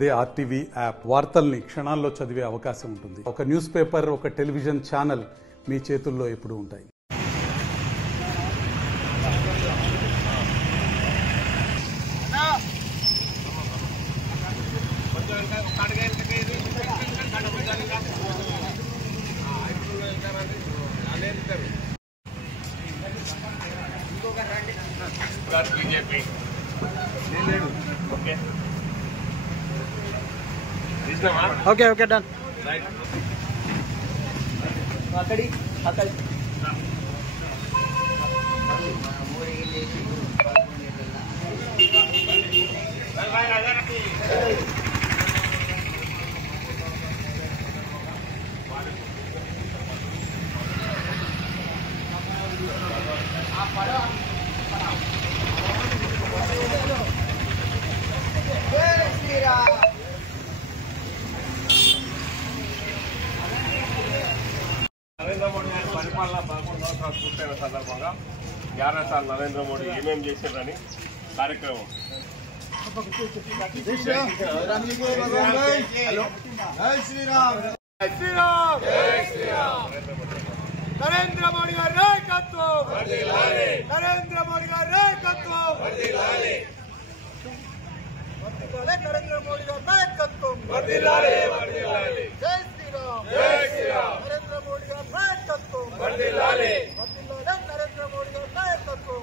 అదే RTV app వార్తల్ని క్షణాల్లో చదివే అవకాశం ఉంటుంది. ఒక న్యూస్ పేపర్, ఒక టెలివిజన్ ఛానల్ మీ చేతుల్లో ఎప్పుడూ ఉంటాయి. Okay, done. Right. Akadi. Narendra Modi గారి పరిపాలన 11 సంవత్సరాలు పూర్తయిన సందర్భంగా 11 సార్లు నరేంద్ర మోడీ ఏమేమి చేశారని కార్యక్రమం. నరేంద్ర మోడీ గారి నాయకత్వం, నరేంద్ర మోడీ గారి నాయకత్వం, నరేంద్ర మోడీ గారి నాయకత్వం, జై శ్రీరామ్, జై శ్రీరామ్, నరేంద్ర మోడీ గారి నాయకత్వం, నరేంద్ర మోడీ గారి నాయకత్వం,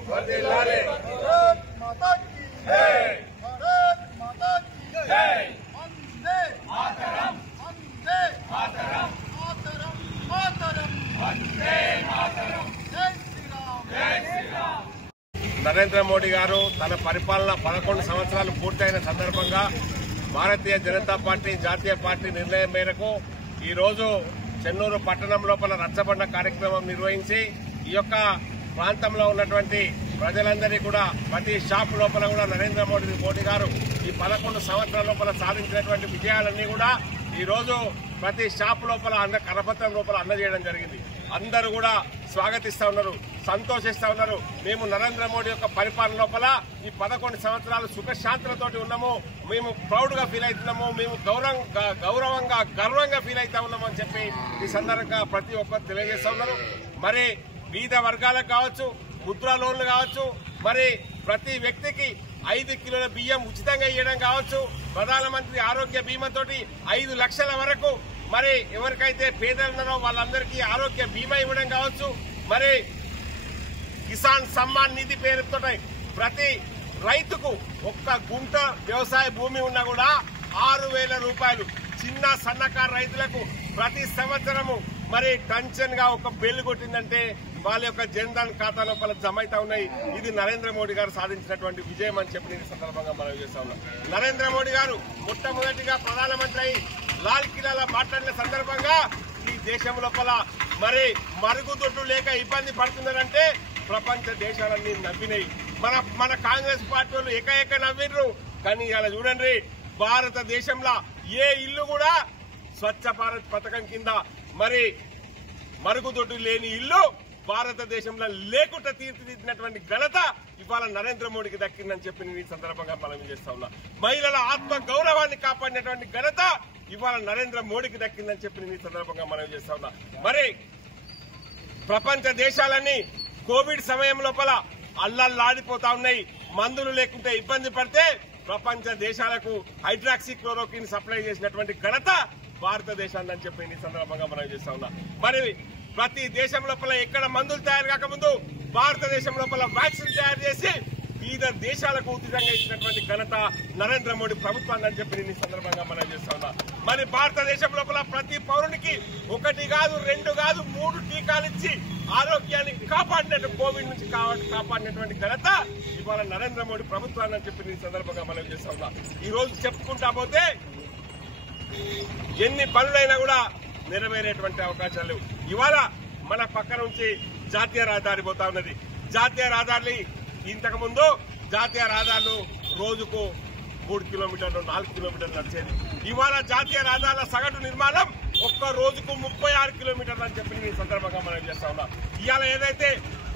భారత్ మాతా కీ జై, భారత్ మాతా కీ జై, వందే మాతరం, వందే మాతరం, మాతరం మాతరం, వందే మాతరం, జై శ్రీరామ్, జై శ్రీరామ్. నరేంద్ర మోడీ గారు తన పరిపాలన 11 సంవత్సరాలు పూర్తయిన సందర్భంగా భారతీయ జనతా పార్టీ జాతీయ పార్టీ నిర్ణయం మేరకు ఈరోజు చెన్నూరు పట్టణం లోపల రచ్చబండ కార్యక్రమం నిర్వహించి ఈ యొక్క ప్రాంతంలో ఉన్నటువంటి ప్రజలందరినీ కూడా ప్రతి షాప్ లోపల కూడా నరేంద్ర మోడీ గారు ఈ 11 సంవత్సరాల లోపల సాధించినటువంటి విజయాలన్నీ కూడా ఈరోజు ప్రతి షాప్ లోపల కరపత్రం లోపల అందజేయడం జరిగింది. అందరూ కూడా స్వాగతిస్తా ఉన్నారు, సంతోషిస్తా ఉన్నారు. మేము నరేంద్ర మోడీ యొక్క పరిపాలన లోపల ఈ 11 సంవత్సరాలు సుఖశాంతులతోటి ఉన్నాము, మేము ప్రౌడ్ గా ఫీల్ అవుతున్నాము, మేము గర్వంగా ఫీల్ అవుతా ఉన్నాము అని చెప్పి ఈ సందర్భంగా ప్రతి ఒక్కరు తెలియజేస్తా ఉన్నారు. మరి వివిధ వర్గాలకు కావచ్చు, ముద్రా లోన్లు కావచ్చు, మరి ప్రతి వ్యక్తికి 5 కిలోల బియ్యం ఉచితంగా ఇవ్వడం కావచ్చు, ప్రధానమంత్రి ఆరోగ్య బీమాతోటి 5 లక్షల వరకు మరి ఎవరికైతే పేదలున్నారో వాళ్ళందరికీ ఆరోగ్య బీమా ఇవ్వడం కావచ్చు, మరి కిసాన్ సమ్మాన్ నిధి పేరుతో ప్రతి రైతుకు ఒక్క గుంట వ్యవసాయ భూమి ఉన్నా కూడా 6,000 రూపాయలు చిన్న సన్నకారు రైతులకు ప్రతి సంవత్సరము మరి టెన్షన్ గా ఒక బెల్లు కొట్టిందంటే వాళ్ళ యొక్క జన్ధన్ ఖాతా లోపల జమ అవుతా ఉన్నాయి. ఇది నరేంద్ర మోడీ గారు సాధించినటువంటి విజయం అని చెప్పి ఈ సందర్భంగా మనం చేస్తా ఉన్నాం. నరేంద్ర మోడీ గారు మొట్టమొదటిగా ప్రధానమంత్రి అయి లాల్ కిలాలో మాట్లాడిన సందర్భంగా ఈ దేశం లోపల మరి మరుగుదొడ్లు లేక ఇబ్బంది పడుతున్నారంటే ప్రపంచ దేశాలన్నీ నవ్వినాయి. మన కాంగ్రెస్ పార్టీ వాళ్ళు ఏకైక నవ్విర్రు. కానీ ఇలా చూడండి, భారతదేశంలో ఏ ఇల్లు కూడా స్వచ్ఛ భారత్ పథకం కింద మరి మరుగుదొడ్డు లేని ఇల్లు భారతదేశంలో లేకుండా తీర్చిదిద్దినటువంటి ఘనత ఇవాళ నరేంద్ర మోడీకి దక్కిందని చెప్పి నేను ఈ సందర్భంగా మనం చేస్తా ఉన్నా. మహిళల ఆత్మ గౌరవాన్ని కాపాడినటువంటి ఘనత ఇవాళ నరేంద్ర మోడీకి దక్కిందని చెప్పి నేను ఈ సందర్భంగా మనం చేస్తా ఉన్నా. మరి ప్రపంచ దేశాలన్నీ కోవిడ్ సమయం లోపల అల్లల్లాడిపోతా ఉన్నాయి. మందులు లేకుంటే ఇబ్బంది పడితే ప్రపంచ దేశాలకు హైడ్రాక్సిక్లోరోక్విన్ సప్లై చేసినటువంటి ఘనత భారతదేశాన్ని అని చెప్పి ఈ సందర్భంగా మనం చేస్తా ఉన్నా. మరి ప్రతి దేశం లోపల ఎక్కడ మందులు తయారు కాకముందు భారతదేశం లోపల వ్యాక్సిన్ తయారు చేసి వివిధ దేశాలకు ఉచితంగా ఇచ్చినటువంటి ఘనత నరేంద్ర మోడీ ప్రభుత్వాన్ని అని చెప్పి నేను ఈ సందర్భంగా మనం చేస్తా ఉన్నా. మరి భారతదేశం లోపల ప్రతి పౌరునికి 1 కాదు 2 కాదు 3 టీకాలు ఇచ్చి ఆరోగ్యాన్ని కాపాడినట్టు కోవిడ్ నుంచి కాపాడినటువంటి ఘనత ఇవాళ నరేంద్ర మోడీ ప్రభుత్వాన్ని అని చెప్పి ఈ సందర్భంగా మనం చేస్తా ఉన్నా. ఈ రోజు చెప్పుకుంటా పోతే ఎన్ని పనులైనా కూడా నెరవేరేటువంటి అవకాశాలు లేవు. ఇవాళ మన పక్క నుంచి జాతీయ రహదారి పోతా ఉన్నది. జాతీయ రహదారులు ఇంతకు ముందు జాతీయ రహదారులు రోజుకు 3 కిలోమీటర్లు 4 కిలోమీటర్లు నడిచేది. ఇవాళ జాతీయ రహదారుల సగటు నిర్మాణం ఒక్క రోజుకు 36 కిలోమీటర్లు అని చెప్పి ఈ సందర్భంగా మనం చేస్తా ఉన్నాం. ఇవాళ ఏదైతే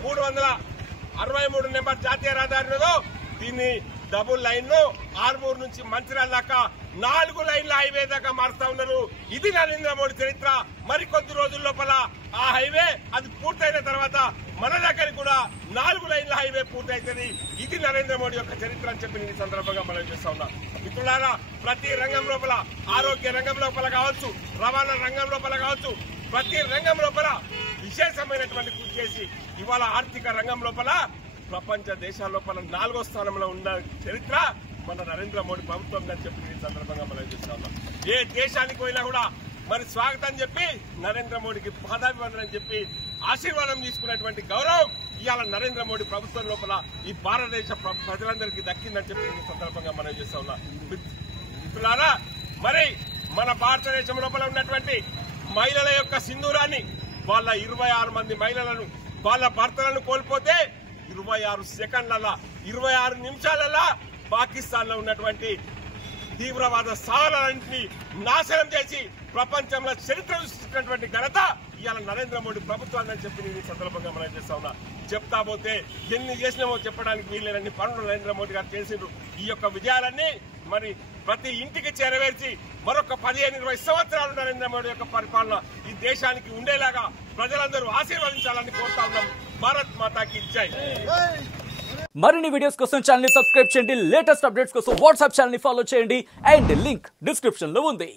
363 నెంబర్ జాతీయ రహదారి ఉన్నదో దీన్ని డబుల్ లైన్ ను ఆర్మూర్ నుంచి మంచిర్యాల దాకా 4 లైన్ల హైవే దాకా మారుస్తా ఉన్నారు. ఇది నరేంద్ర మోడీ చరిత్ర. మరికొద్ది రోజుల లోపల ఆ హైవే అది పూర్తయిన తర్వాత మన దగ్గర కూడా 4 లైన్ల హైవే పూర్తయితుంది. ఇది నరేంద్ర మోడీ యొక్క చరిత్ర అని చెప్పి నేను ఈ సందర్భంగా మనం చేస్తా ఉన్నా. మిత్రులారా, ప్రతి రంగం లోపల, ఆరోగ్య రంగం లోపల కావచ్చు, రవాణా రంగం లోపల కావచ్చు, ప్రతి రంగం లోపల విశేషమైనటువంటి కృషి చేసి ఇవాళ ఆర్థిక రంగం లోపల ప్రపంచ దేశాల లోపల 4వ స్థానంలో ఉన్న చరిత్ర మన నరేంద్ర మోడీ ప్రభుత్వం అని చెప్పి ఈ సందర్భంగా మనం చేస్తా ఉన్నాం. ఏ దేశానికి పోయినా కూడా మరి స్వాగతం చెప్పి నరేంద్ర మోడీకి పాదాభివందనం చెప్పి ఆశీర్వాదం తీసుకున్నటువంటి గౌరవం ఇవాళ నరేంద్ర మోడీ ప్రభుత్వం లోపల ఈ భారతదేశ ప్రజలందరికీ దక్కిందని చెప్పి ఈ సందర్భంగా మనం చేస్తా ఉన్నాం. మిత్రులారా, మరి మన భారతదేశం లోపల ఉన్నటువంటి మహిళల యొక్క సింధూరాన్ని, వాళ్ళ 26 మంది మహిళలను వాళ్ళ భర్తలను కోల్పోతే 26 సెకండ్లలో 26 నిమిషాలలో పాకిస్తాన్ లో ఉన్నటువంటి తీవ్రవాద సాధనాలన్నింటినీ నాశనం చేసి ప్రపంచంలో చరిత్ర సృష్టించినటువంటి ఘనత ఇవాళ నరేంద్ర మోడీ ప్రభుత్వాన్ని చెప్పి నేను ఈ సందర్భంగా మనం చేస్తా ఉన్నా. చెప్తా పోతే ఎన్ని చేసినామో చెప్పడానికి వీళ్ళని పనులు నరేంద్ర మోడీ గారు చేసిండ్రు. ఈ యొక్క విజయాలన్నీ మరి ప్రతి ఇంటికి చేరవేర్చి మరొక 15-20 సంవత్సరాలు నరేంద్ర మోడీ యొక్క పరిపాలన ఈ దేశానికి ఉండేలాగా ప్రజలందరూ ఆశీర్వదించాలని కోరుతా ఉన్నాం. భారత్ మాతాకి జై. మరిన్ని వీడియోస్ కోసం ఛానల్ ని సబ్స్క్రైబ్ చేయండి. లేటెస్ట్ అప్డేట్స్ కోసం వాట్సాప్ ఛానల్ ని ఫాలో చేయండి. అండ్ లింక్ డిస్క్రిప్షన్ లో ఉంది.